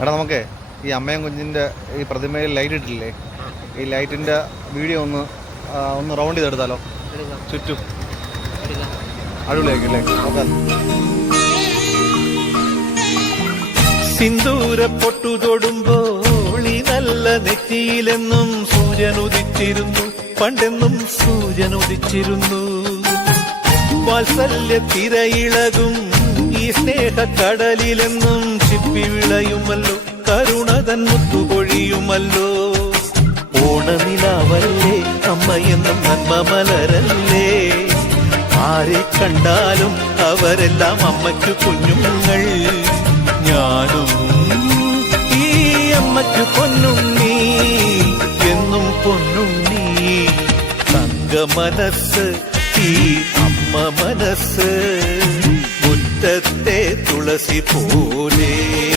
എടാ നമുക്ക് ഈ അമ്മയും കുഞ്ഞിൻ്റെ ഈ പ്രതിമയിൽ ലൈറ്റ് ഇട്ടില്ലേ, ഈ ലൈറ്റിൻ്റെ വീഡിയോ ഒന്ന് റൗണ്ട് ചെയ്തെടുത്താലോ ചുറ്റും? അടിപൊളിയാക്കില്ലേ നോക്കാം. സിന്ദൂര പൊട്ടു തൊടുമ്പോൾ ഈ നല്ല നെറ്റിയിലെന്നും സൂര്യനുദിച്ചിരുന്നു, പണ്ടെന്നും സൂര്യനുദിച്ചിരുന്നു. വാത്സല്യ തിരയിളകും ഈ സ്നേഹക്കടലിലെന്നും ചിപ്പി വിളയുമല്ലോ, കരുണതൻ മുത്തുപൊഴിയുമല്ലോ. ഓണനിലാവല്ലേ അമ്മയെന്നും നന്മ മലരല്ലേ, ആരെ കണ്ടാലും അവരെല്ലാം അമ്മയ്ക്ക് കുഞ്ഞുങ്ങൾ. ഞാനും ഈ അമ്മയ്ക്ക് പൊന്നുണ്ണി, എന്നും പൊന്നുണ്ണി. തങ്ക മനസ്സ് ഈ അമ്മ മനസ്സ്, മുറ്റത്തെ തുളസി പോലെ.